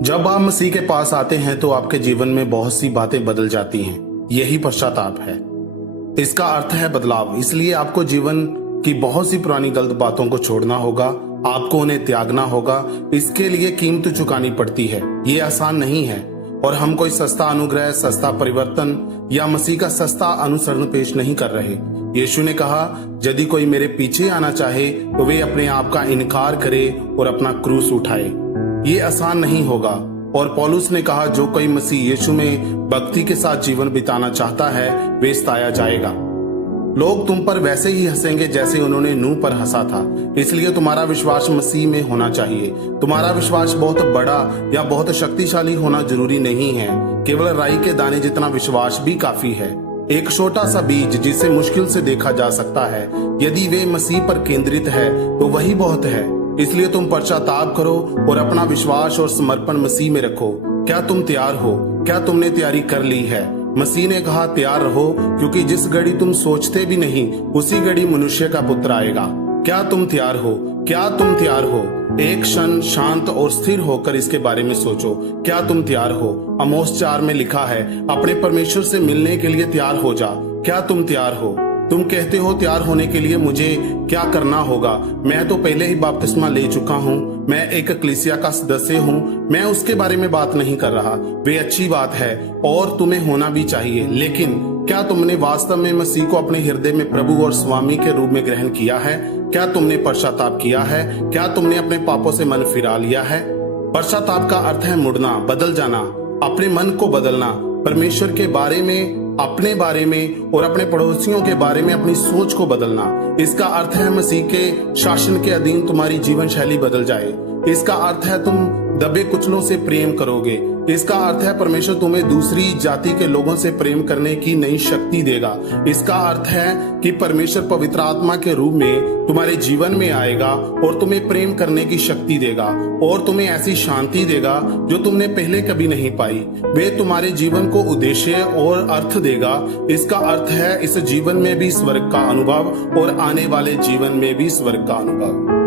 जब आप मसीह के पास आते हैं तो आपके जीवन में बहुत सी बातें बदल जाती हैं। यही पश्चाताप है। इसका अर्थ है बदलाव। इसलिए आपको जीवन की बहुत सी पुरानी गलत बातों को छोड़ना होगा, आपको उन्हें त्यागना होगा। इसके लिए कीमत चुकानी पड़ती है। ये आसान नहीं है और हम कोई सस्ता अनुग्रह, सस्ता परिवर्तन या मसीह का सस्ता अनुसरण पेश नहीं कर रहे। यीशु ने कहा, यदि कोई मेरे पीछे आना चाहे तो वे अपने आप का इनकार करे और अपना क्रूस उठाए। ये आसान नहीं होगा। और पौलुस ने कहा, जो कोई मसीह यीशु में भक्ति के साथ जीवन बिताना चाहता है वे सताया जाएगा। लोग तुम पर वैसे ही हंसेंगे जैसे उन्होंने नूह पर हंसा था। इसलिए तुम्हारा विश्वास मसीह में होना चाहिए। तुम्हारा विश्वास बहुत बड़ा या बहुत शक्तिशाली होना जरूरी नहीं है। केवल राई के दाने जितना विश्वास भी काफी है। एक छोटा सा बीज जिसे मुश्किल से देखा जा सकता है, यदि वे मसीह पर केंद्रित है तो वही बहुत है। इसलिए तुम पश्चाताप करो और अपना विश्वास और समर्पण मसीह में रखो। क्या तुम तैयार हो? क्या तुमने तैयारी कर ली है? मसीह ने कहा, तैयार रहो, क्योंकि जिस घड़ी तुम सोचते भी नहीं उसी घड़ी मनुष्य का पुत्र आएगा। क्या तुम तैयार हो? क्या तुम तैयार हो? एक क्षण शांत और स्थिर होकर इसके बारे में सोचो। क्या तुम तैयार हो? आमोस 4 में लिखा है, अपने परमेश्वर से मिलने के लिए तैयार हो जा। क्या तुम तैयार हो? तुम कहते हो तैयार होने के लिए मुझे क्या करना होगा? मैं तो पहले ही बपतिस्मा ले चुका हूँ, मैं एक कलीसिया का सदस्य हूँ। मैं उसके बारे में बात नहीं कर रहा। वे अच्छी बात है और तुम्हें होना भी चाहिए, लेकिन क्या तुमने वास्तव में मसीह को अपने हृदय में प्रभु और स्वामी के रूप में ग्रहण किया है? क्या तुमने पश्चाताप किया है? क्या तुमने अपने पापों से मन फिरा लिया है? पश्चाताप का अर्थ है मुड़ना, बदल जाना, अपने मन को बदलना, परमेश्वर के बारे में, अपने बारे में और अपने पड़ोसियों के बारे में अपनी सोच को बदलना। इसका अर्थ है मसीह के शासन के अधीन तुम्हारी जीवन शैली बदल जाए। इसका अर्थ है तुम दबे कुचलों से प्रेम करोगे। इसका अर्थ है परमेश्वर तुम्हें दूसरी जाति के लोगों से प्रेम करने की नई शक्ति देगा। इसका अर्थ है कि परमेश्वर पवित्र आत्मा के रूप में तुम्हारे जीवन में आएगा और तुम्हें प्रेम करने की शक्ति देगा और तुम्हें ऐसी शांति देगा जो तुमने पहले कभी नहीं पाई। वे तुम्हारे जीवन को उद्देश्य और अर्थ देगा। इसका अर्थ है इस जीवन में भी स्वर्ग का अनुभव और आने वाले जीवन में भी स्वर्ग का अनुभव।